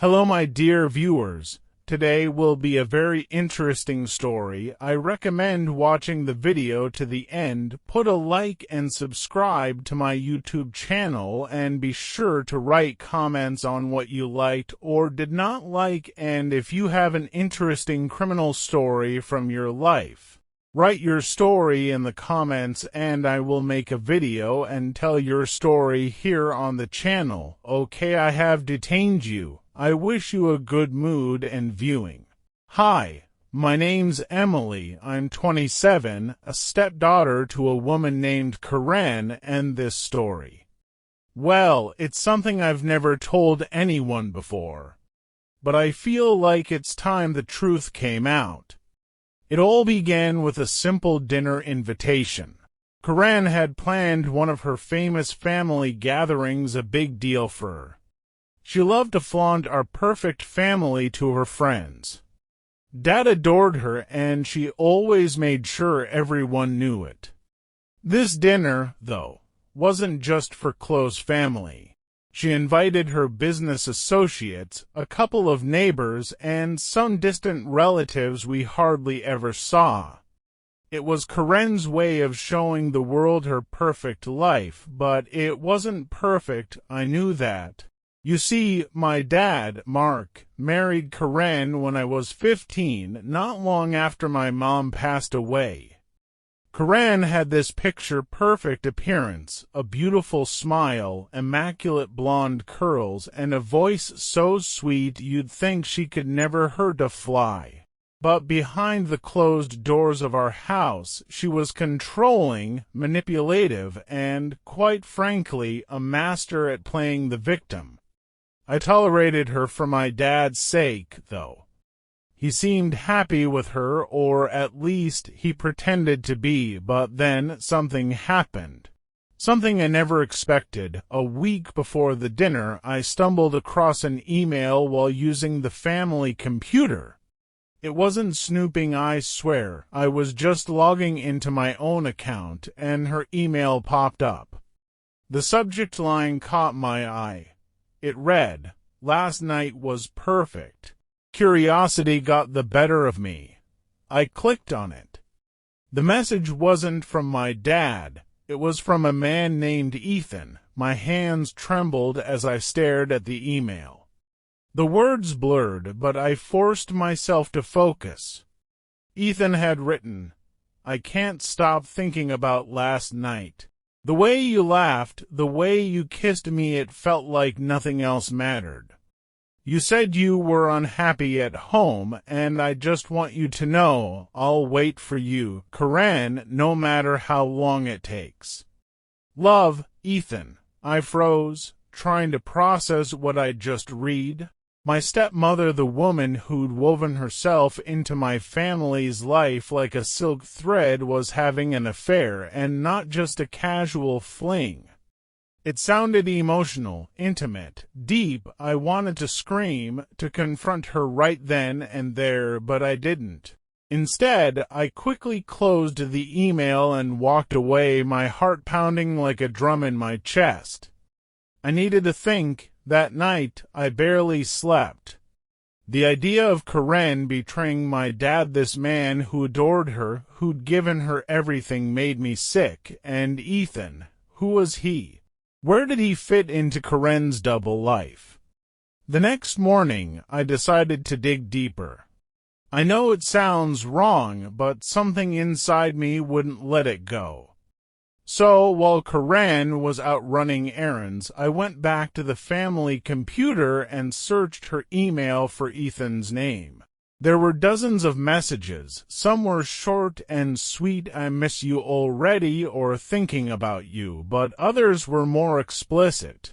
Hello, my dear viewers. Today will be a very interesting story. I recommend watching the video to the end. Put a like and subscribe to my YouTube channel, and be sure to write comments on what you liked or did not like, and if you have an interesting criminal story from your life. Write your story in the comments and I will make a video and tell your story here on the channel. Okay, I have detained you. I wish you a good mood and viewing. Hi, my name's Emily. I'm 27, a stepdaughter to a woman named Crifan, and this story. Well, it's something I've never told anyone before. But I feel like it's time the truth came out. It all began with a simple dinner invitation. Crifan had planned one of her famous family gatherings, a big deal for her. She loved to flaunt our perfect family to her friends. Dad adored her, and she always made sure everyone knew it. This dinner, though, wasn't just for close family. She invited her business associates, a couple of neighbors, and some distant relatives we hardly ever saw. It was Crifan's way of showing the world her perfect life, but it wasn't perfect, I knew that. You see, my dad, Mark, married Crifan when I was 15, not long after my mom passed away. Crifan had this picture-perfect appearance, a beautiful smile, immaculate blonde curls, and a voice so sweet you'd think she could never hurt a fly. But behind the closed doors of our house, she was controlling, manipulative, and, quite frankly, a master at playing the victim. I tolerated her for my dad's sake, though. He seemed happy with her, or at least he pretended to be, but then something happened. Something I never expected. A week before the dinner, I stumbled across an email while using the family computer. It wasn't snooping, I swear. I was just logging into my own account, and her email popped up. The subject line caught my eye. It read, "Last night was perfect." Curiosity got the better of me. I clicked on it. The message wasn't from my dad. It was from a man named Ethan. My hands trembled as I stared at the email. The words blurred, but I forced myself to focus. Ethan had written, "I can't stop thinking about last night. The way you laughed, the way you kissed me, it felt like nothing else mattered. You said you were unhappy at home, and I just want you to know I'll wait for you, Crifan, no matter how long it takes. Love, Ethan." I froze, trying to process what I'd just read. My stepmother, the woman who'd woven herself into my family's life like a silk thread, was having an affair, and not just a casual fling. It sounded emotional, intimate, deep. I wanted to scream, to confront her right then and there, but I didn't. Instead, I quickly closed the email and walked away, my heart pounding like a drum in my chest. I needed to think. That night, I barely slept. The idea of Crifan betraying my dad, this man who adored her, who'd given her everything, made me sick. And Ethan, who was he? Where did he fit into Crifan's double life? The next morning, I decided to dig deeper. I know it sounds wrong, but something inside me wouldn't let it go. So, while Crifan was out running errands, I went back to the family computer and searched her email for Ethan's name. There were dozens of messages. Some were short and sweet, "I miss you already," or "thinking about you," but others were more explicit.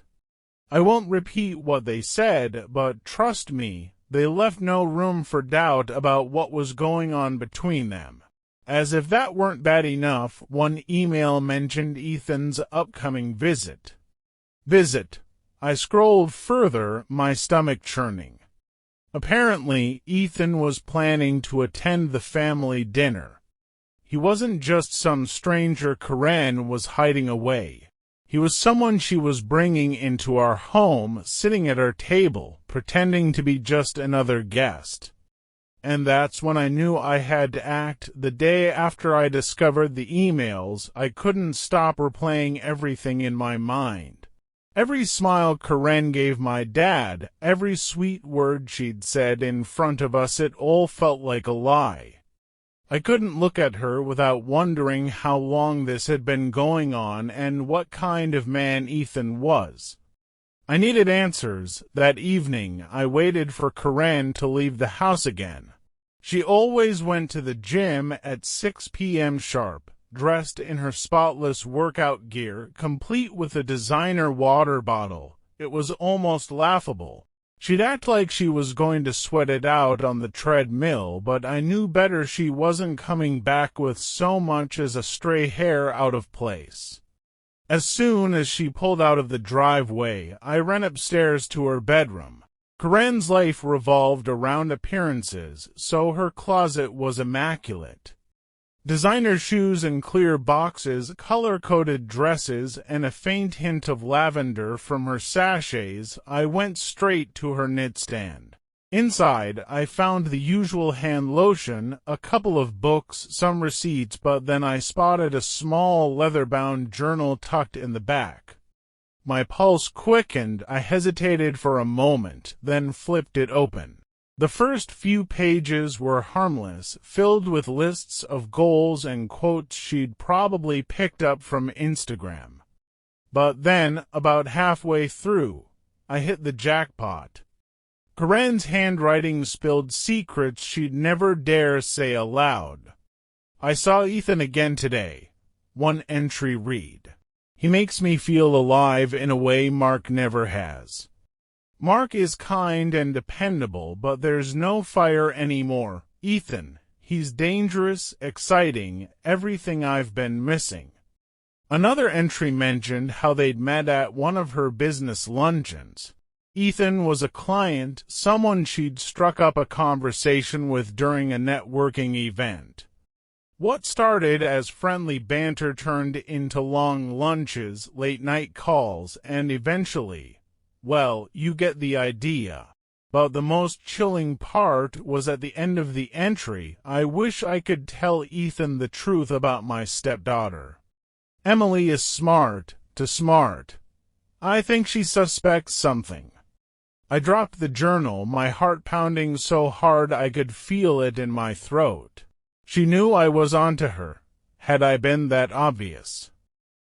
I won't repeat what they said, but trust me, they left no room for doubt about what was going on between them. As if that weren't bad enough, one email mentioned Ethan's upcoming visit. I scrolled further, my stomach churning. Apparently, Ethan was planning to attend the family dinner. He wasn't just some stranger Crifan was hiding away. He was someone she was bringing into our home, sitting at our table, pretending to be just another guest. And that's when I knew I had to act. The day after I discovered the emails, I couldn't stop replaying everything in my mind. Every smile Karen gave my dad, every sweet word she'd said in front of us, it all felt like a lie. I couldn't look at her without wondering how long this had been going on and what kind of man Ethan was. I needed answers. That evening, I waited for Karen to leave the house again. She always went to the gym at 6 p.m. sharp, dressed in her spotless workout gear, complete with a designer water bottle. It was almost laughable. She'd act like she was going to sweat it out on the treadmill, but I knew better. She wasn't coming back with so much as a stray hair out of place. As soon as she pulled out of the driveway, I ran upstairs to her bedroom. Karen's life revolved around appearances, so her closet was immaculate. Designer shoes and clear boxes, color-coded dresses, and a faint hint of lavender from her sachets. I went straight to her nightstand. Inside, I found the usual hand lotion, a couple of books, some receipts, but then I spotted a small leather-bound journal tucked in the back. My pulse quickened. I hesitated for a moment, then flipped it open. The first few pages were harmless, filled with lists of goals and quotes she'd probably picked up from Instagram. But then, about halfway through, I hit the jackpot. Karen's handwriting spilled secrets she'd never dare say aloud. I saw Ethan again today. One entry read, "He makes me feel alive in a way Mark never has. Mark is kind and dependable, but there's no fire anymore. Ethan, he's dangerous, exciting, everything I've been missing." Another entry mentioned how they'd met at one of her business luncheons. Ethan was a client, someone she'd struck up a conversation with during a networking event. What started as friendly banter turned into long lunches, late-night calls, and eventually, well, you get the idea. But the most chilling part was at the end of the entry. I wish I could tell Ethan the truth about my stepdaughter. Emily is smart, too smart. I think she suspects something. I dropped the journal, my heart pounding so hard I could feel it in my throat. She knew I was onto her. Had I been that obvious?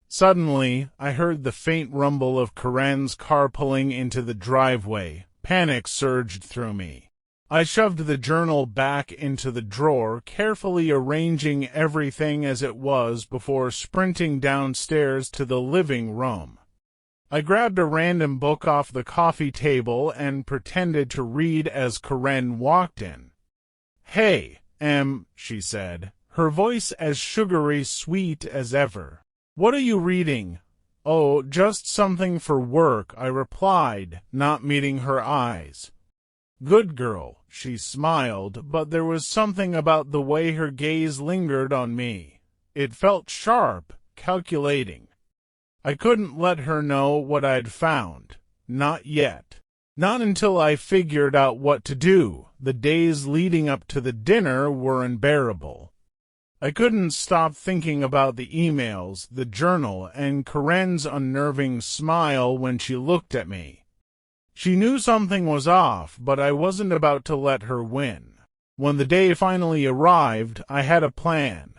Suddenly, I heard the faint rumble of Karen's car pulling into the driveway. Panic surged through me. I shoved the journal back into the drawer, carefully arranging everything as it was before sprinting downstairs to the living room. I grabbed a random book off the coffee table and pretended to read as Karen walked in. "Hey, Em," she said, her voice as sugary sweet as ever. "What are you reading?" "Oh, just something for work," I replied, not meeting her eyes. "Good girl," she smiled, but there was something about the way her gaze lingered on me. It felt sharp, calculating. I couldn't let her know what I'd found. Not yet. Not until I figured out what to do. The days leading up to the dinner were unbearable. I couldn't stop thinking about the emails, the journal, and Karen's unnerving smile when she looked at me. She knew something was off, but I wasn't about to let her win. When the day finally arrived, I had a plan.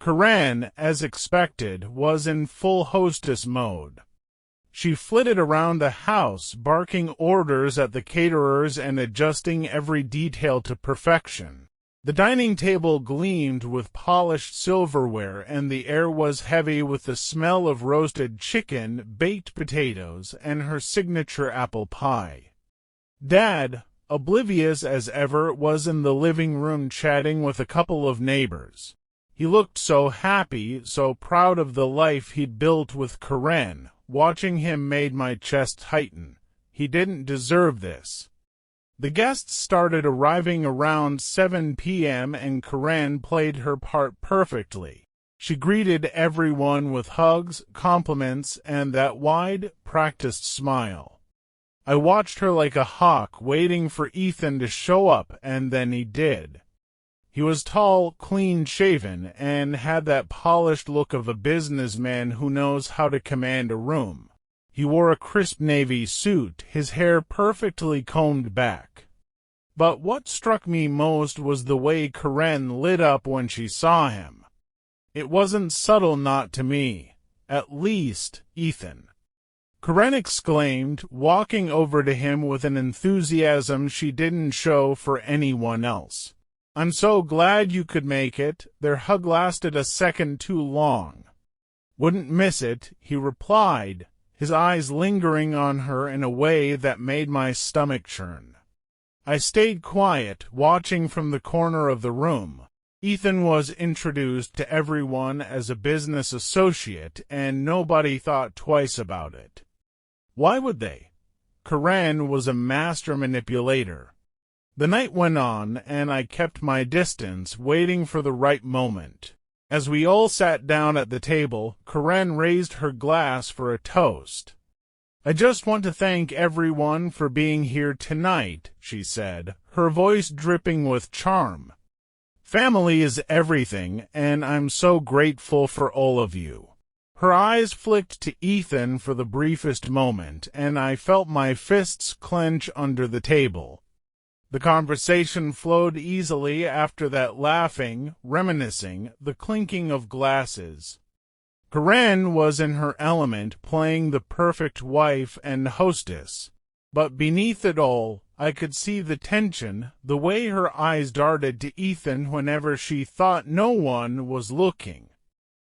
Karen, as expected, was in full hostess mode. She flitted around the house, barking orders at the caterers and adjusting every detail to perfection. The dining table gleamed with polished silverware, and the air was heavy with the smell of roasted chicken, baked potatoes, and her signature apple pie. Dad, oblivious as ever, was in the living room chatting with a couple of neighbors. He looked so happy, so proud of the life he'd built with Karen. Watching him made my chest tighten. He didn't deserve this. The guests started arriving around 7 p.m. and Karen played her part perfectly. She greeted everyone with hugs, compliments, and that wide, practiced smile. I watched her like a hawk waiting for Ethan to show up, and then he did. He was tall, clean-shaven, and had that polished look of a businessman who knows how to command a room. He wore a crisp navy suit, his hair perfectly combed back. But what struck me most was the way Karen lit up when she saw him. It wasn't subtle, not to me. At least, Ethan. Karen exclaimed, walking over to him with an enthusiasm she didn't show for anyone else. "I'm so glad you could make it." Their hug lasted a second too long. "Wouldn't miss it," he replied, his eyes lingering on her in a way that made my stomach churn. I stayed quiet, watching from the corner of the room. Ethan was introduced to everyone as a business associate, and nobody thought twice about it. Why would they? Karen was a master manipulator. The night went on, and I kept my distance, waiting for the right moment. As we all sat down at the table, Karen raised her glass for a toast. "I just want to thank everyone for being here tonight," she said, her voice dripping with charm. "Family is everything, and I'm so grateful for all of you." Her eyes flicked to Ethan for the briefest moment, and I felt my fists clench under the table. The conversation flowed easily after that, laughing, reminiscing, the clinking of glasses. Karen was in her element, playing the perfect wife and hostess. But beneath it all, I could see the tension, the way her eyes darted to Ethan whenever she thought no one was looking.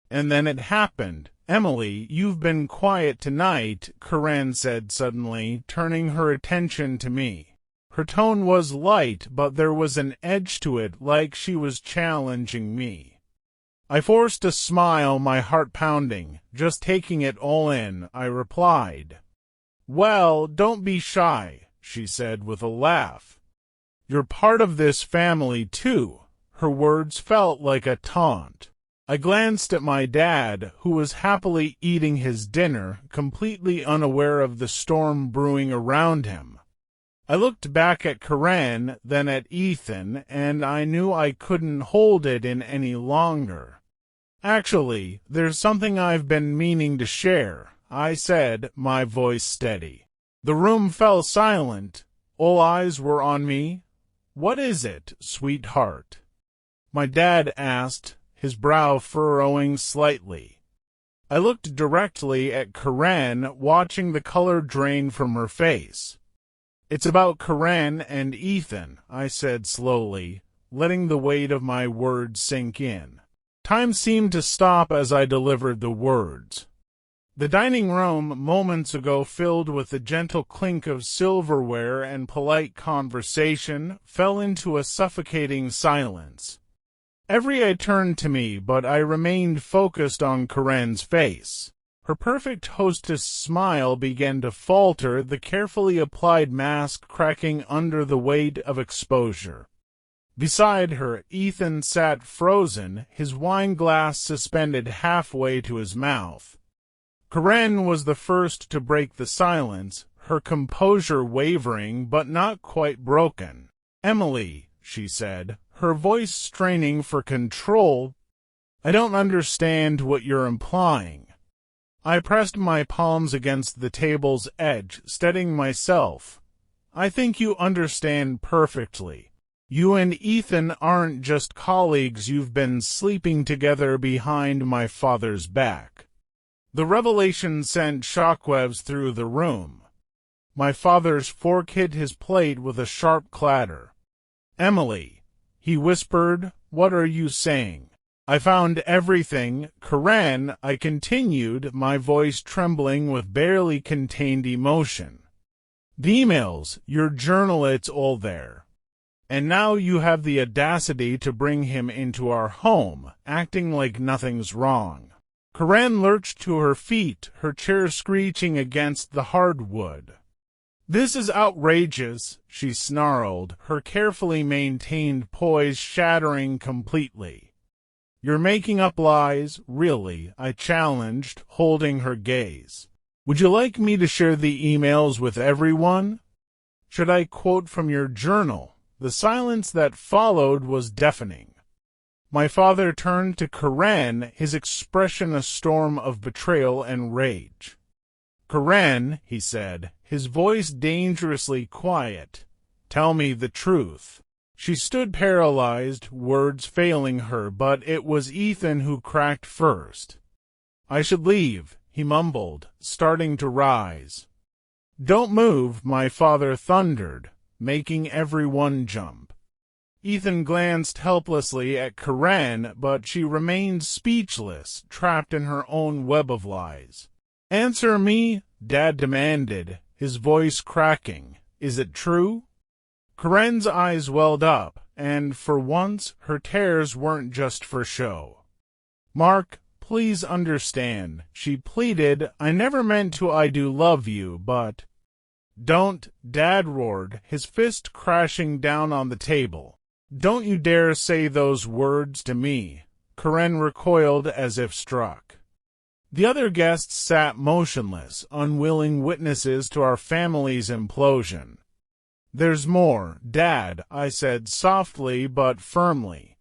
And then it happened. "Emily, you've been quiet tonight," Karen said suddenly, turning her attention to me. Her tone was light, but there was an edge to it, like she was challenging me. I forced a smile, my heart pounding. "Just taking it all in," I replied. "Well, don't be shy," she said with a laugh. "You're part of this family, too." Her words felt like a taunt. I glanced at my dad, who was happily eating his dinner, completely unaware of the storm brewing around him. I looked back at Karen, then at Ethan, and I knew I couldn't hold it in any longer. "Actually, there's something I've been meaning to share," I said, my voice steady. The room fell silent. All eyes were on me. "What is it, sweetheart?" my dad asked, his brow furrowing slightly. I looked directly at Karen, watching the color drain from her face. "It's about Karen and Ethan," I said slowly, letting the weight of my words sink in. Time seemed to stop as I delivered the words. The dining room, moments ago filled with the gentle clink of silverware and polite conversation, fell into a suffocating silence. Every eye turned to me, but I remained focused on Karen's face. Her perfect hostess smile began to falter, the carefully applied mask cracking under the weight of exposure. Beside her, Ethan sat frozen, his wine glass suspended halfway to his mouth. Karen was the first to break the silence, her composure wavering but not quite broken. "Emily," she said, her voice straining for control, "I don't understand what you're implying." I pressed my palms against the table's edge, steadying myself. "I think you understand perfectly. You and Ethan aren't just colleagues, you've been sleeping together behind my father's back." The revelation sent shockwaves through the room. My father's fork hit his plate with a sharp clatter. "Emily," he whispered, "what are you saying?" "I found everything, Karen," I continued, my voice trembling with barely contained emotion. "The emails, your journal, it's all there. And now you have the audacity to bring him into our home, acting like nothing's wrong." Karen lurched to her feet, her chair screeching against the hardwood. "This is outrageous," she snarled, her carefully maintained poise shattering completely. You're making up lies, really, I challenged, holding her gaze. Would you like me to share the emails with everyone? Should I quote from your journal? The silence that followed was deafening. My father turned to Crifan, his expression a storm of betrayal and rage. Crifan, he said, his voice dangerously quiet, tell me the truth. She stood paralyzed, words failing her, but it was Ethan who cracked first. I should leave, he mumbled, starting to rise. Don't move, my father thundered, making everyone jump. Ethan glanced helplessly at Crifan, but she remained speechless, trapped in her own web of lies. Answer me, Dad demanded, his voice cracking. Is it true? Crifan's eyes welled up, and for once her tears weren't just for show. Mark, please understand, she pleaded. I never meant to. I do love you, but... Don't, Dad roared, his fist crashing down on the table. Don't you dare say those words to me. Crifan recoiled as if struck. The other guests sat motionless, unwilling witnesses to our family's implosion. There's more, Dad, I said softly but firmly.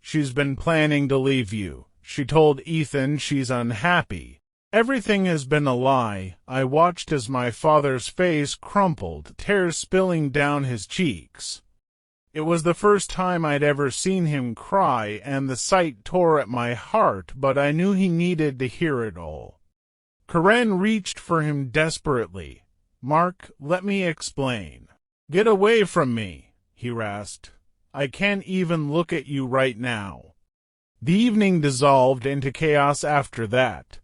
She's been planning to leave you. She told Ethan she's unhappy. Everything has been a lie. I watched as my father's face crumpled, tears spilling down his cheeks. It was the first time I'd ever seen him cry, and the sight tore at my heart, but I knew he needed to hear it all. Crifan reached for him desperately. Mark, let me explain. Get away from me, he rasped. I can't even look at you right now. The evening dissolved into chaos after that.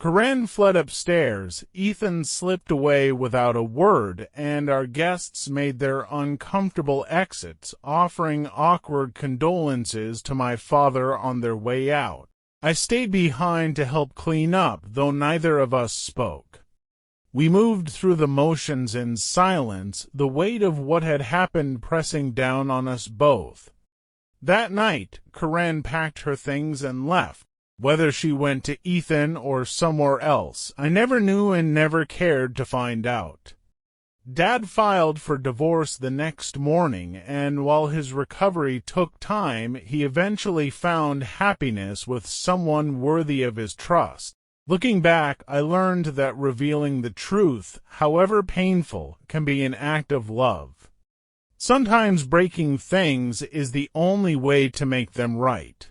Crifan fled upstairs, Ethan slipped away without a word, and our guests made their uncomfortable exits, offering awkward condolences to my father on their way out. I stayed behind to help clean up, though neither of us spoke. We moved through the motions in silence, the weight of what had happened pressing down on us both. That night, Crifan packed her things and left. Whether she went to Ethan or somewhere else, I never knew and never cared to find out. Dad filed for divorce the next morning, and while his recovery took time, he eventually found happiness with someone worthy of his trust. Looking back, I learned that revealing the truth, however painful, can be an act of love. Sometimes breaking things is the only way to make them right.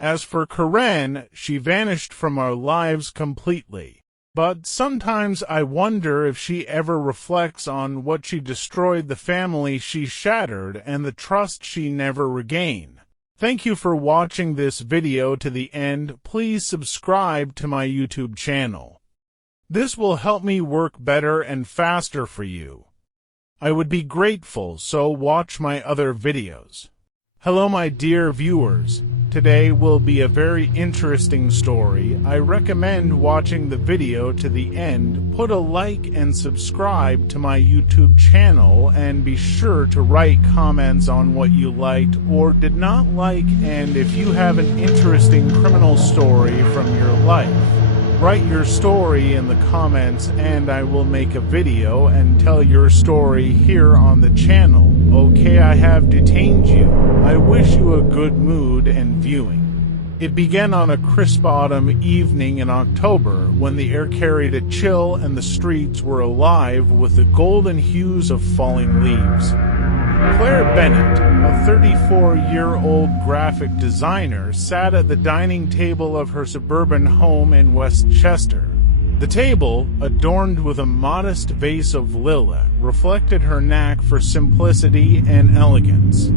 As for Crifan, she vanished from our lives completely. But sometimes I wonder if she ever reflects on what she destroyed, the family she shattered, and the trust she never regained. Thank you for watching this video to the end. Please subscribe to my YouTube channel. This will help me work better and faster for you. I would be grateful, so watch my other videos. Hello my dear viewers, today will be a very interesting story. I recommend watching the video to the end. Put a like and subscribe to my YouTube channel, and be sure to write comments on what you liked or did not like, and if you have an interesting criminal story from your life. Write your story in the comments and I will make a video and tell your story here on the channel. Okay, I have detained you. I wish you a good mood and viewing. It began on a crisp autumn evening in October when the air carried a chill and the streets were alive with the golden hues of falling leaves. Claire Bennett, a 34-year-old graphic designer, sat at the dining table of her suburban home in Westchester. The table, adorned with a modest vase of lilac, reflected her knack for simplicity and elegance.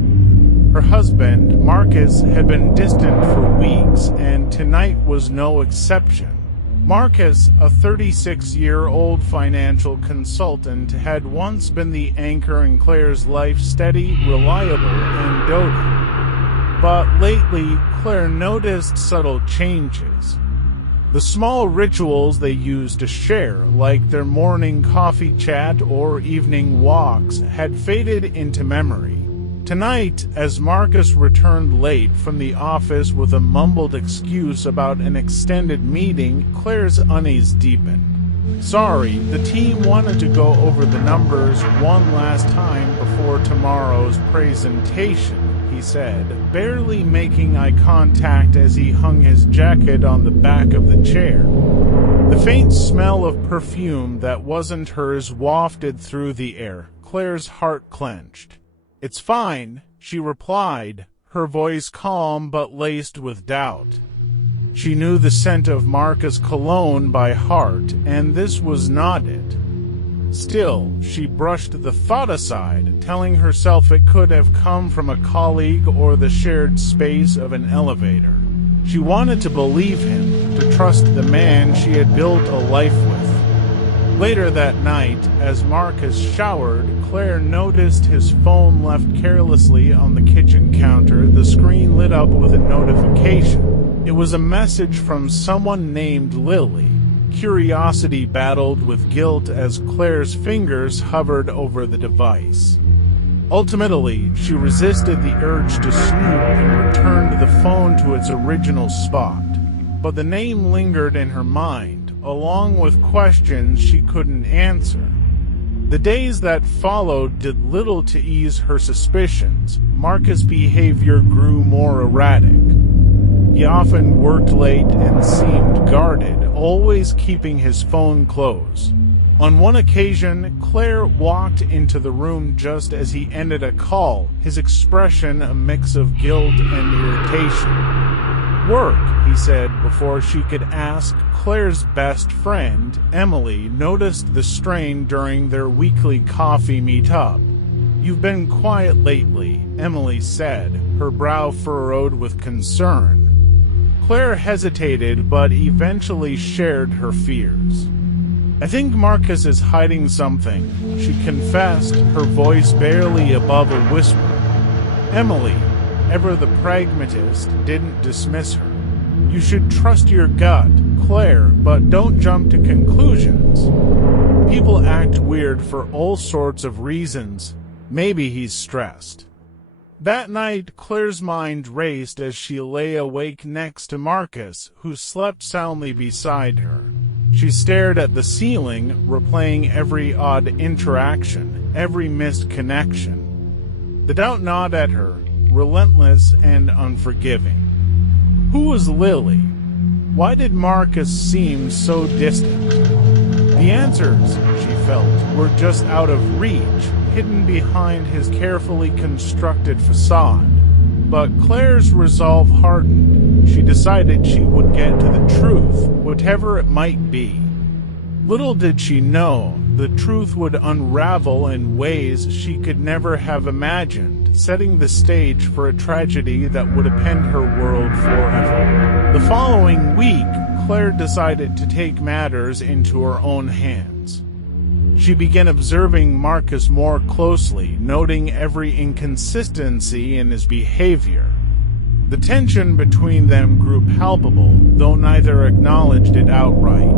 Her husband, Marcus, had been distant for weeks, and tonight was no exception. Marcus, a 36-year-old financial consultant, had once been the anchor in Claire's life, steady, reliable, and doting. But lately, Claire noticed subtle changes. The small rituals they used to share, like their morning coffee chat or evening walks, had faded into memory. Tonight, as Marcus returned late from the office with a mumbled excuse about an extended meeting, Claire's unease deepened. "Sorry, the team wanted to go over the numbers one last time before tomorrow's presentation," he said, barely making eye contact as he hung his jacket on the back of the chair. The faint smell of perfume that wasn't hers wafted through the air. Claire's heart clenched. "It's fine," she replied, her voice calm but laced with doubt. She knew the scent of Marcus' cologne by heart, and this was not it. Still, she brushed the thought aside, telling herself it could have come from a colleague or the shared space of an elevator. She wanted to believe him, to trust the man she had built a life with. Later that night, as Marcus showered, Claire noticed his phone left carelessly on the kitchen counter. The screen lit up with a notification. It was a message from someone named Lily. Curiosity battled with guilt as Claire's fingers hovered over the device. Ultimately, she resisted the urge to snoop and returned the phone to its original spot. But the name lingered in her mind, along with questions she couldn't answer. The days that followed did little to ease her suspicions. Marcus' behavior grew more erratic. He often worked late and seemed guarded, always keeping his phone close. On one occasion, Claire walked into the room just as he ended a call, his expression a mix of guilt and irritation. "Work," he said before she could ask. Claire's best friend, Emily, noticed the strain during their weekly coffee meet-up. "You've been quiet lately," Emily said, her brow furrowed with concern. Claire hesitated but eventually shared her fears. "I think Marcus is hiding something," she confessed, her voice barely above a whisper. Emily, ever the pragmatist, didn't dismiss her. "You should trust your gut, Claire, but don't jump to conclusions. People act weird for all sorts of reasons. Maybe he's stressed." That night, Claire's mind raced as she lay awake next to Marcus, who slept soundly beside her. She stared at the ceiling, replaying every odd interaction, every missed connection. The doubt gnawed at her, relentless and unforgiving. Who was Lily? Why did Marcus seem so distant? The answers, she felt, were just out of reach, hidden behind his carefully constructed facade. But Claire's resolve hardened. She decided she would get to the truth, whatever it might be. Little did she know, the truth would unravel in ways she could never have imagined, setting the stage for a tragedy that would append her world forever. The following week, Claire decided to take matters into her own hands. She began observing Marcus more closely, noting every inconsistency in his behavior. The tension between them grew palpable, though neither acknowledged it outright.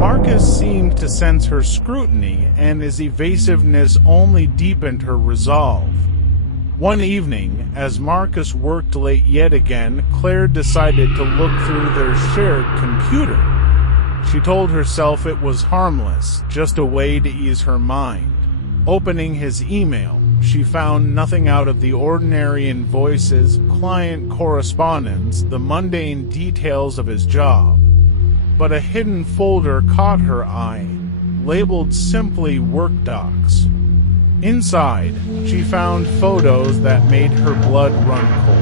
Marcus seemed to sense her scrutiny, and his evasiveness only deepened her resolve. One evening, as Marcus worked late yet again, Claire decided to look through their shared computer. She told herself it was harmless, just a way to ease her mind. Opening his email, she found nothing out of the ordinary: invoices, client correspondence, the mundane details of his job. But a hidden folder caught her eye, labeled simply Work Docs. Inside, she found photos that made her blood run cold.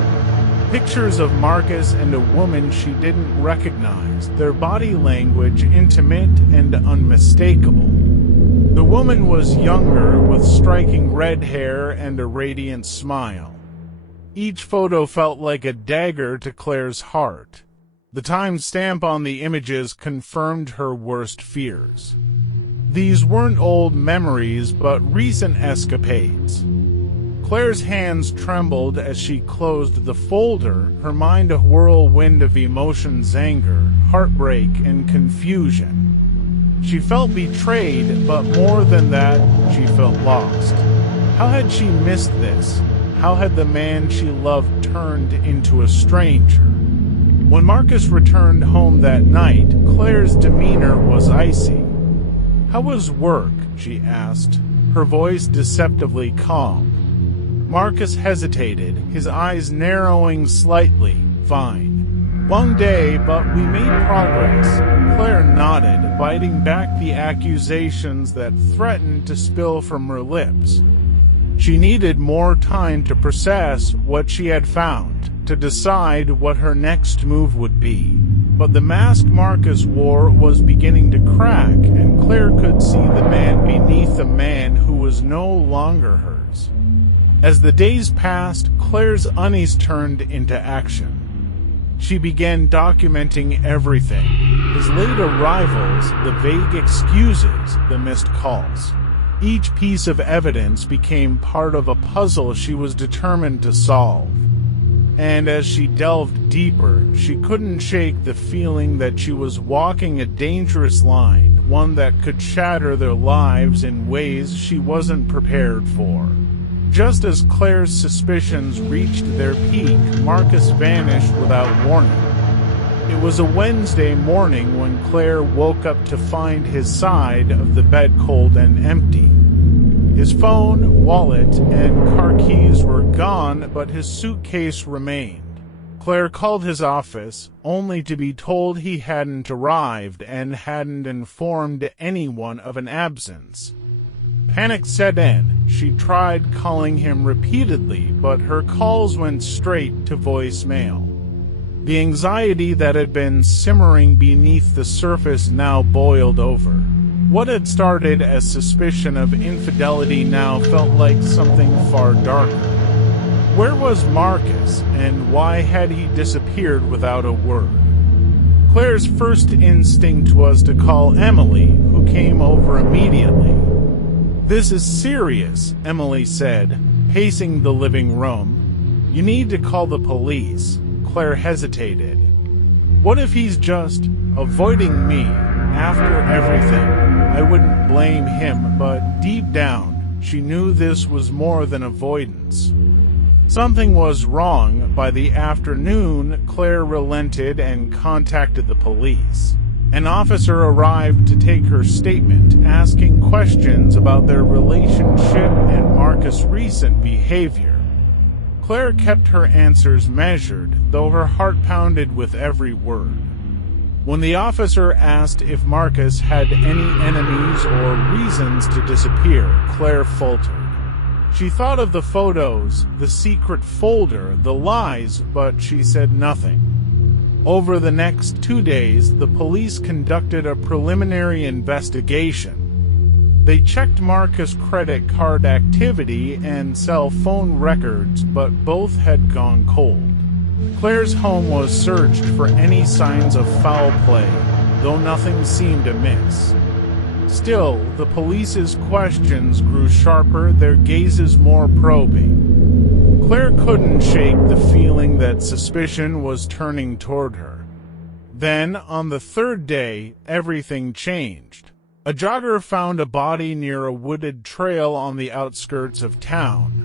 Pictures of Marcus and a woman she didn't recognize, their body language intimate and unmistakable. The woman was younger, with striking red hair and a radiant smile. Each photo felt like a dagger to Claire's heart. The time-stamp on the images confirmed her worst fears. These weren't old memories, but recent escapades. Claire's hands trembled as she closed the folder, her mind a whirlwind of emotions: anger, heartbreak, and confusion. She felt betrayed, but more than that, she felt lost. How had she missed this? How had the man she loved turned into a stranger? When Marcus returned home that night, Claire's demeanor was icy. "How was work?" she asked, her voice deceptively calm. Marcus hesitated, his eyes narrowing slightly. "Fine. Long day, but we made progress." Claire nodded, biting back the accusations that threatened to spill from her lips. She needed more time to process what she had found, to decide what her next move would be. But the mask Marcus wore was beginning to crack, and Claire could see the man beneath the man who was no longer hers. As the days passed, Claire's unease turned into action. She began documenting everything: his late arrivals, the vague excuses, the missed calls. Each piece of evidence became part of a puzzle she was determined to solve. And as she delved deeper, she couldn't shake the feeling that she was walking a dangerous line, one that could shatter their lives in ways she wasn't prepared for. Just as Claire's suspicions reached their peak, Marcus vanished without warning. It was a Wednesday morning when Claire woke up to find his side of the bed cold and empty. His phone, wallet, and car keys were gone, but his suitcase remained. Claire called his office, only to be told he hadn't arrived and hadn't informed anyone of an absence. Panic set in. She tried calling him repeatedly, but her calls went straight to voicemail. The anxiety that had been simmering beneath the surface now boiled over. What had started as suspicion of infidelity now felt like something far darker. Where was Marcus, and why had he disappeared without a word? Claire's first instinct was to call Emily, who came over immediately. "This is serious," Emily said, pacing the living room. "You need to call the police." Claire hesitated. What if he's just avoiding me? After everything, I wouldn't blame him, but deep down, she knew this was more than avoidance. Something was wrong. By the afternoon, Claire relented and contacted the police. An officer arrived to take her statement, asking questions about their relationship and Marcus' recent behavior. Claire kept her answers measured, though her heart pounded with every word. When the officer asked if Marcus had any enemies or reasons to disappear, Claire faltered. She thought of the photos, the secret folder, the lies, but she said nothing. Over the next 2 days, the police conducted a preliminary investigation. They checked Marcus' credit card activity and cell phone records, but both had gone cold. Claire's home was searched for any signs of foul play, though nothing seemed amiss. Still, the police's questions grew sharper, their gazes more probing. Claire couldn't shake the feeling that suspicion was turning toward her. Then, on the third day, everything changed. A jogger found a body near a wooded trail on the outskirts of town.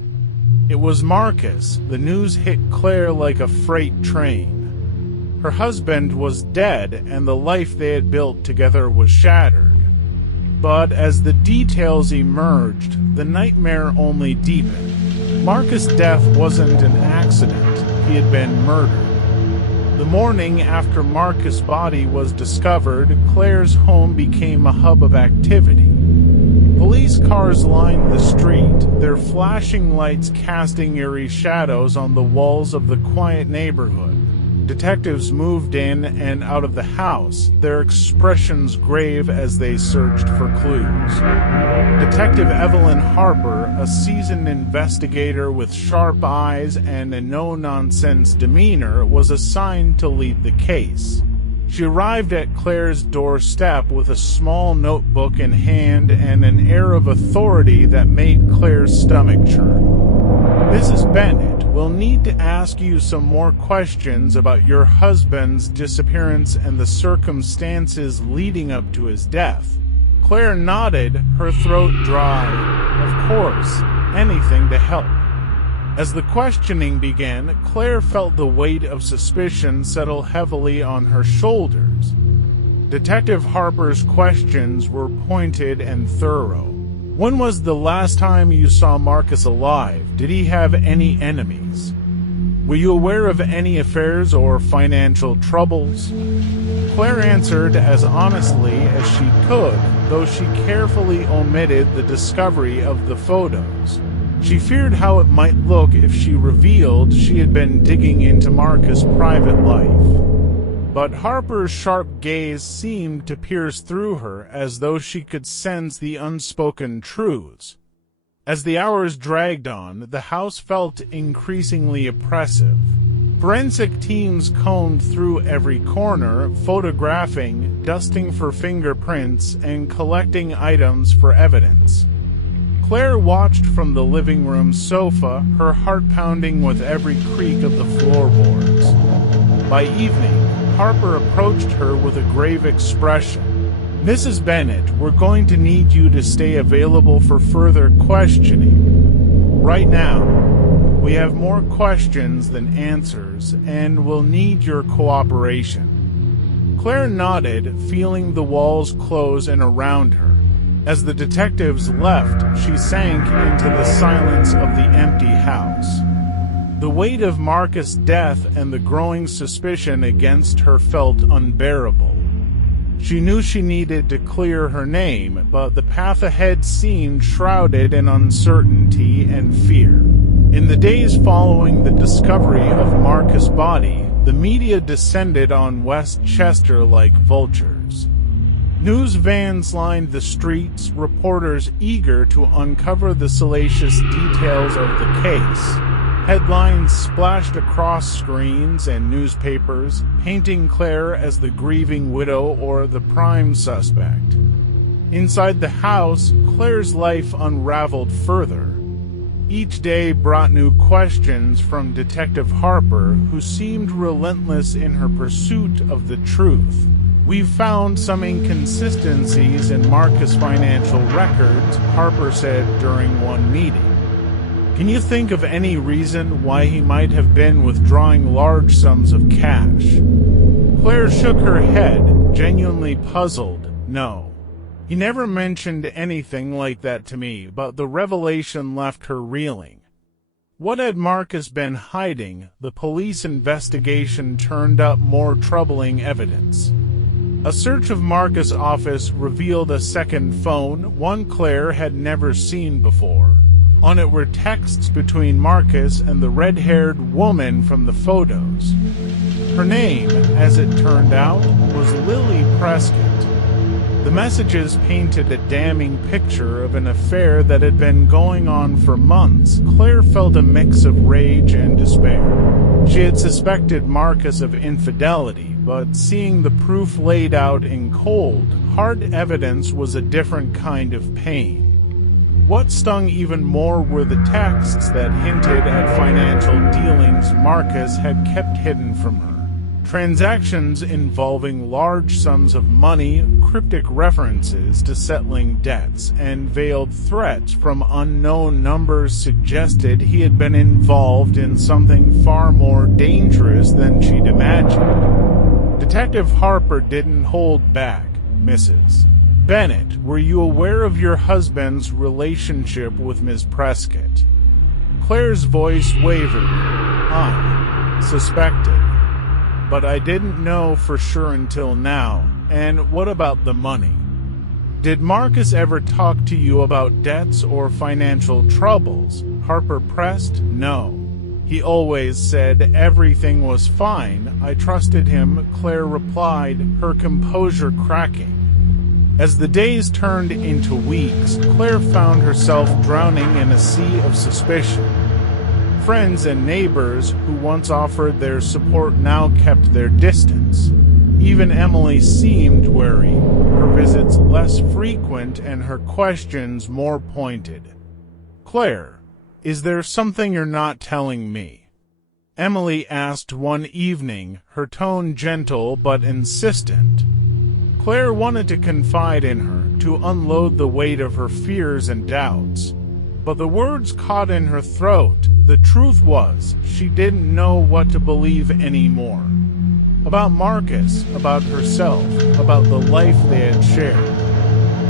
It was Marcus. The news hit Claire like a freight train. Her husband was dead, and the life they had built together was shattered. But as the details emerged, the nightmare only deepened. Marcus' death wasn't an accident. He had been murdered. The morning after Marcus' body was discovered, Claire's home became a hub of activity. Police cars lined the street, their flashing lights casting eerie shadows on the walls of the quiet neighborhood. Detectives moved in and out of the house, their expressions grave as they searched for clues. Detective Evelyn Harper, a seasoned investigator with sharp eyes and a no-nonsense demeanor, was assigned to lead the case. She arrived at Claire's doorstep with a small notebook in hand and an air of authority that made Claire's stomach churn. "Mrs. Bennett, we'll need to ask you some more questions about your husband's disappearance and the circumstances leading up to his death." Claire nodded, her throat dry. "Of course, anything to help." As the questioning began, Claire felt the weight of suspicion settle heavily on her shoulders. Detective Harper's questions were pointed and thorough. When was the last time you saw Marcus alive? Did he have any enemies? Were you aware of any affairs or financial troubles? Claire answered as honestly as she could, though she carefully omitted the discovery of the photos. She feared how it might look if she revealed she had been digging into Marcus' private life. But Harper's sharp gaze seemed to pierce through her as though she could sense the unspoken truths. As the hours dragged on, the house felt increasingly oppressive. Forensic teams combed through every corner, photographing, dusting for fingerprints, and collecting items for evidence. Claire watched from the living room sofa, her heart pounding with every creak of the floorboards. By evening, Harper approached her with a grave expression. "Mrs. Bennett, we're going to need you to stay available for further questioning. Right now, we have more questions than answers, and we'll need your cooperation." Claire nodded, feeling the walls close in around her. As the detectives left, she sank into the silence of the empty house. The weight of Marcus' death and the growing suspicion against her felt unbearable. She knew she needed to clear her name, but the path ahead seemed shrouded in uncertainty and fear. In the days following the discovery of Marcus' body, the media descended on West Chester like vultures. News vans lined the streets, reporters eager to uncover the salacious details of the case. Headlines splashed across screens and newspapers, painting Claire as the grieving widow or the prime suspect. Inside the house, Claire's life unraveled further. Each day brought new questions from Detective Harper, who seemed relentless in her pursuit of the truth. "We've found some inconsistencies in Marcus' financial records," Harper said during one meeting. "Can you think of any reason why he might have been withdrawing large sums of cash?" Claire shook her head, genuinely puzzled. "No. He never mentioned anything like that to me," but the revelation left her reeling. What had Marcus been hiding? The police investigation turned up more troubling evidence. A search of Marcus' office revealed a second phone, one Claire had never seen before. On it were texts between Marcus and the red-haired woman from the photos. Her name, as it turned out, was Lily Prescott. The messages painted a damning picture of an affair that had been going on for months. Claire felt a mix of rage and despair. She had suspected Marcus of infidelity, but seeing the proof laid out in cold, hard evidence was a different kind of pain. What stung even more were the texts that hinted at financial dealings Marcus had kept hidden from her. Transactions involving large sums of money, cryptic references to settling debts, and veiled threats from unknown numbers suggested he had been involved in something far more dangerous than she'd imagined. Detective Harper didn't hold back. "Mrs. Bennett, were you aware of your husband's relationship with Miss Prescott?" Claire's voice wavered. "I suspected. But I didn't know for sure until now. And what about the money? Did Marcus ever talk to you about debts or financial troubles?" Harper pressed. "No. He always said everything was fine. I trusted him," Claire replied, her composure cracking. As the days turned into weeks, Claire found herself drowning in a sea of suspicion. Friends and neighbors who once offered their support now kept their distance. Even Emily seemed wary, her visits less frequent and her questions more pointed. "Claire, is there something you're not telling me?" Emily asked one evening, her tone gentle but insistent. Claire wanted to confide in her, to unload the weight of her fears and doubts. But the words caught in her throat. The truth was, she didn't know what to believe anymore. About Marcus, about herself, about the life they had shared.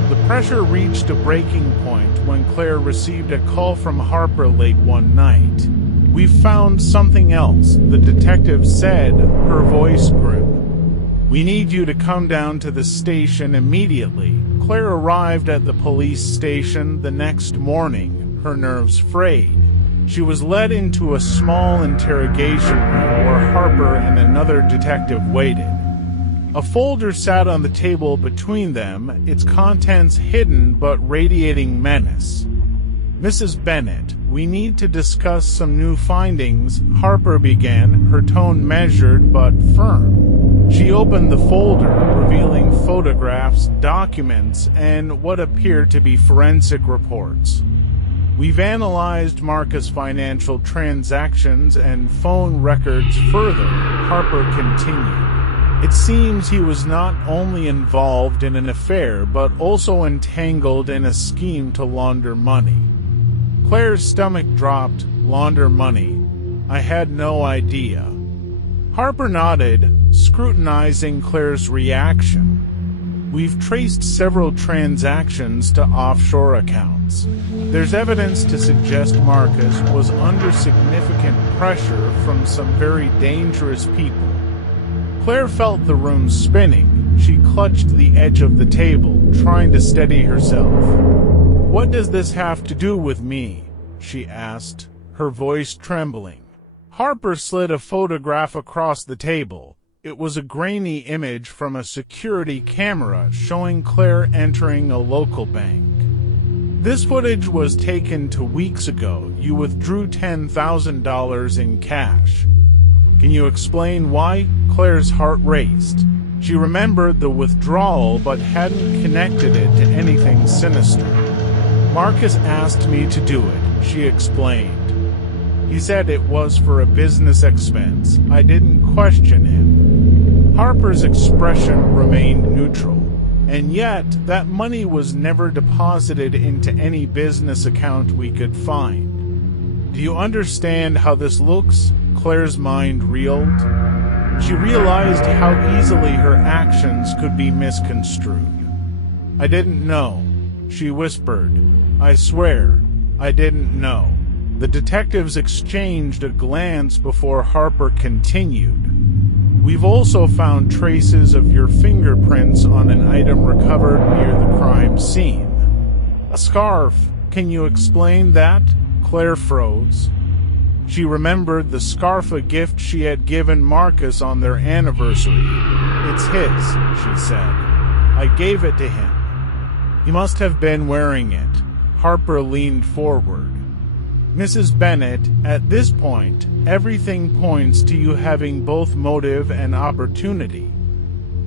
The pressure reached a breaking point when Claire received a call from Harper late one night. "We found something else," the detective said, her voice grim. "We need you to come down to the station immediately." Claire arrived at the police station the next morning, her nerves frayed. She was led into a small interrogation room where Harper and another detective waited. A folder sat on the table between them, its contents hidden but radiating menace. "Mrs. Bennett, we need to discuss some new findings," Harper began, her tone measured but firm. She opened the folder, revealing photographs, documents, and what appeared to be forensic reports. "We've analyzed Marcus' financial transactions and phone records further," Harper continued. "It seems he was not only involved in an affair but also entangled in a scheme to launder money." Claire's stomach dropped. "Launder money? I had no idea." Harper nodded, scrutinizing Claire's reaction. "We've traced several transactions to offshore accounts. There's evidence to suggest Marcus was under significant pressure from some very dangerous people." Claire felt the room spinning. She clutched the edge of the table, trying to steady herself. "What does this have to do with me?" she asked, her voice trembling. Harper slid a photograph across the table. It was a grainy image from a security camera showing Claire entering a local bank. "This footage was taken 2 weeks ago. You withdrew $10,000 in cash. Can you explain why?" Claire's heart raced. She remembered the withdrawal but hadn't connected it to anything sinister. "Marcus asked me to do it," she explained. "He said it was for a business expense. I didn't question him." Harper's expression remained neutral. "And yet, that money was never deposited into any business account we could find. Do you understand how this looks?" Claire's mind reeled. She realized how easily her actions could be misconstrued. "I didn't know," she whispered. "I swear, I didn't know." The detectives exchanged a glance before Harper continued. "We've also found traces of your fingerprints on an item recovered near the crime scene." "A scarf. Can you explain that?" Claire froze. She remembered the scarf, a gift she had given Marcus on their anniversary. "It's his," she said. "I gave it to him. He must have been wearing it." Harper leaned forward. "Mrs. Bennett, at this point, everything points to you having both motive and opportunity.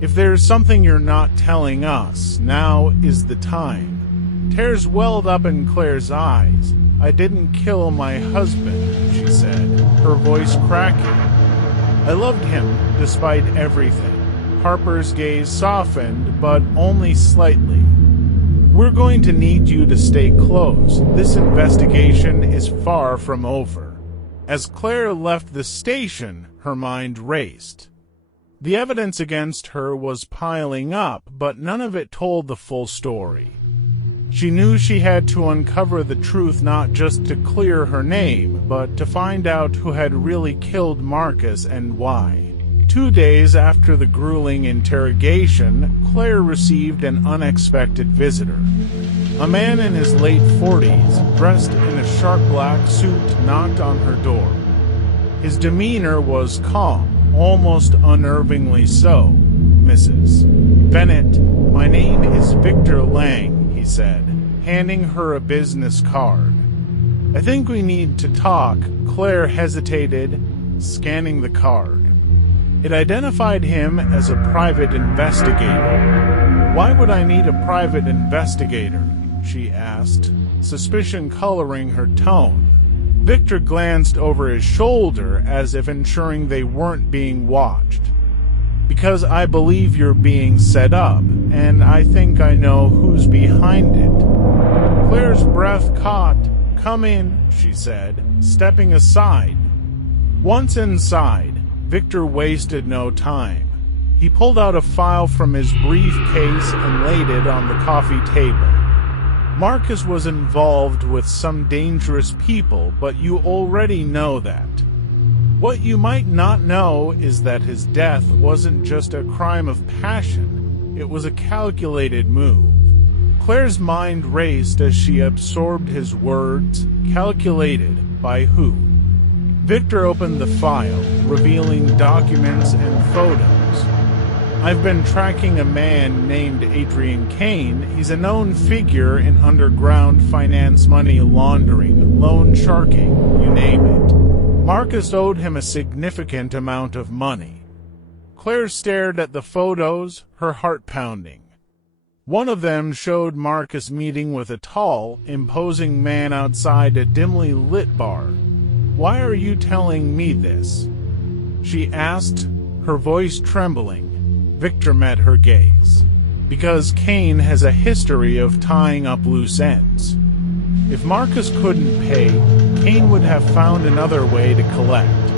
If there's something you're not telling us, now is the time." Tears welled up in Claire's eyes. "I didn't kill my husband," she said, her voice cracking. "I loved him despite everything." Harper's gaze softened, but only slightly. "We're going to need you to stay close. This investigation is far from over." As Claire left the station, her mind raced. The evidence against her was piling up, but none of it told the full story. She knew she had to uncover the truth, not just to clear her name, but to find out who had really killed Marcus and why. 2 days after the grueling interrogation, Claire received an unexpected visitor. A man in his late 40s, dressed in a sharp black suit, knocked on her door. His demeanor was calm, almost unnervingly so. "Mrs. Bennett, my name is Victor Lang," he said, handing her a business card. "I think we need to talk." Claire hesitated, scanning the card. It identified him as a private investigator. "Why would I need a private investigator?" she asked, suspicion coloring her tone. Victor glanced over his shoulder as if ensuring they weren't being watched. "Because I believe you're being set up, and I think I know who's behind it." Claire's breath caught, "Come in," she said, stepping aside. Once inside, Victor wasted no time. He pulled out a file from his briefcase and laid it on the coffee table. "Marcus was involved with some dangerous people, but you already know that. What you might not know is that his death wasn't just a crime of passion, it was a calculated move." Claire's mind raced as she absorbed his words. Calculated by who? Victor opened the file, revealing documents and photos. "I've been tracking a man named Adrian Kane. He's a known figure in underground finance, money laundering, loan sharking, you name it. Marcus owed him a significant amount of money." Claire stared at the photos, her heart pounding. One of them showed Marcus meeting with a tall, imposing man outside a dimly lit bar. "Why are you telling me this?" she asked, her voice trembling. Victor met her gaze. "Because Kane has a history of tying up loose ends. If Marcus couldn't pay, Kane would have found another way to collect.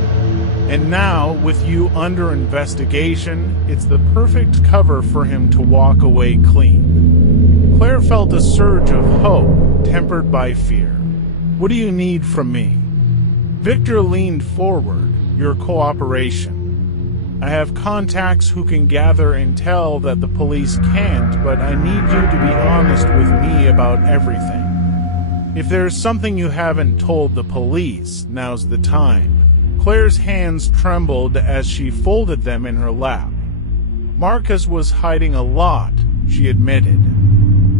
And now, with you under investigation, it's the perfect cover for him to walk away clean." Claire felt a surge of hope, tempered by fear. "What do you need from me?" Victor leaned forward. "Your cooperation. I have contacts who can gather intel that the police can't, but I need you to be honest with me about everything. If there's something you haven't told the police, now's the time." Claire's hands trembled as she folded them in her lap. "Marcus was hiding a lot," she admitted.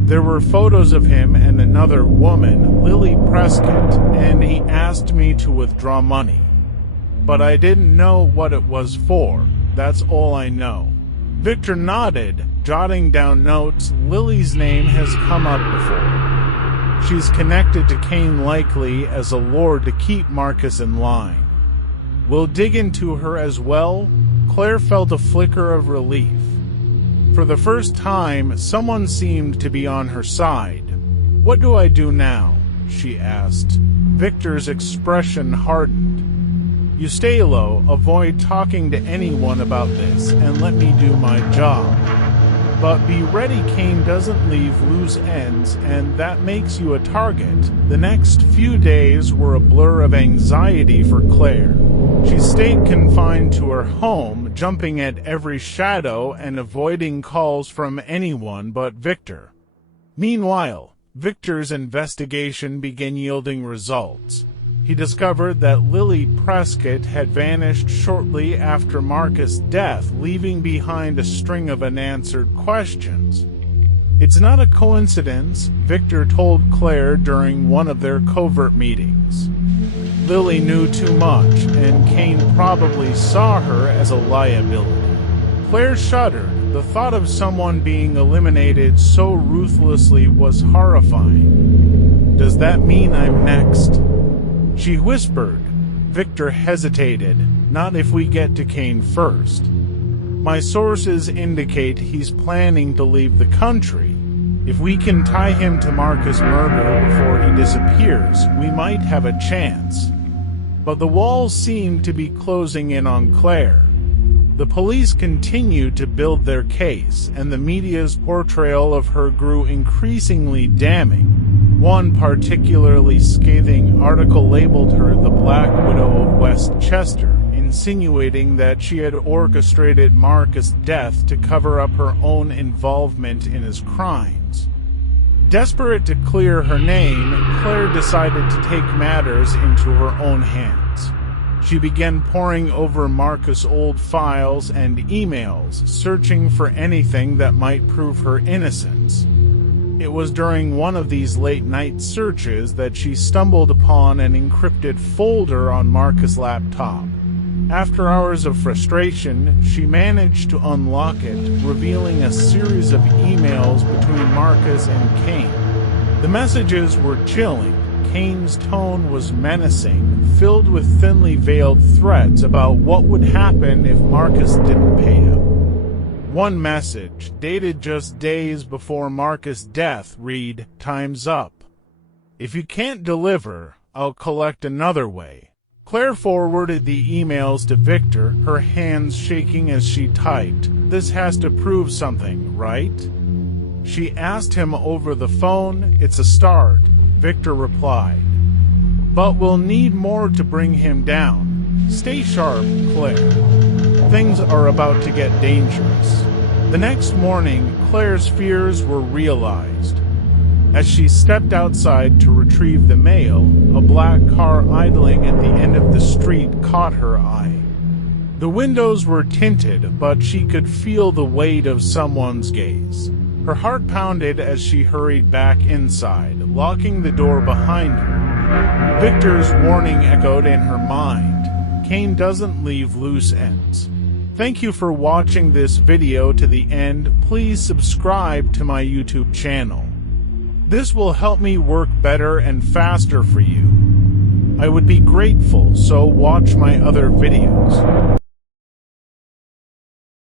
"There were photos of him and another woman, Lily Prescott, and he asked me to withdraw money. But I didn't know what it was for. That's all I know." Victor nodded, jotting down notes. "Lily's name has come up before. She's connected to Kane, likely as a lure to keep Marcus in line. We'll dig into her as well." Claire felt a flicker of relief. For the first time, someone seemed to be on her side. "What do I do now?" she asked. Victor's expression hardened. "You stay low, avoid talking to anyone about this, and let me do my job. But be ready, Kane doesn't leave loose ends, and that makes you a target." The next few days were a blur of anxiety for Claire. She stayed confined to her home, jumping at every shadow and avoiding calls from anyone but Victor. Meanwhile, Victor's investigation began yielding results. He discovered that Lily Prescott had vanished shortly after Marcus' death, leaving behind a string of unanswered questions. "It's not a coincidence," Victor told Claire during one of their covert meetings. "Lily knew too much, and Kane probably saw her as a liability." Claire shuddered. The thought of someone being eliminated so ruthlessly was horrifying. "Does that mean I'm next?" she whispered. Victor hesitated. "Not if we get to Kane first. My sources indicate he's planning to leave the country. If we can tie him to Marcus' murder before he disappears, we might have a chance." But the walls seemed to be closing in on Claire. The police continued to build their case, and the media's portrayal of her grew increasingly damning. One particularly scathing article labeled her the Black Widow of Westchester, insinuating that she had orchestrated Marcus' death to cover up her own involvement in his crimes. Desperate to clear her name, Claire decided to take matters into her own hands. She began poring over Marcus' old files and emails, searching for anything that might prove her innocence. It was during one of these late-night searches that she stumbled upon an encrypted folder on Marcus' laptop. After hours of frustration, she managed to unlock it, revealing a series of emails between Marcus and Kane. The messages were chilling. Kane's tone was menacing, filled with thinly veiled threats about what would happen if Marcus didn't pay up. One message, dated just days before Marcus' death, read, "Time's up. If you can't deliver, I'll collect another way." Claire forwarded the emails to Victor, her hands shaking as she typed. "This has to prove something, right?" She asked him over the phone. "It's a start," Victor replied. "But we'll need more to bring him down. Stay sharp, Claire. Things are about to get dangerous." The next morning, Claire's fears were realized. As she stepped outside to retrieve the mail, a black car idling at the end of the street caught her eye. The windows were tinted, but she could feel the weight of someone's gaze. Her heart pounded as she hurried back inside, locking the door behind her. Victor's warning echoed in her mind. Cain doesn't leave loose ends. Thank you for watching this video to the end. Please subscribe to my YouTube channel. This will help me work better and faster for you. I would be grateful, so watch my other videos.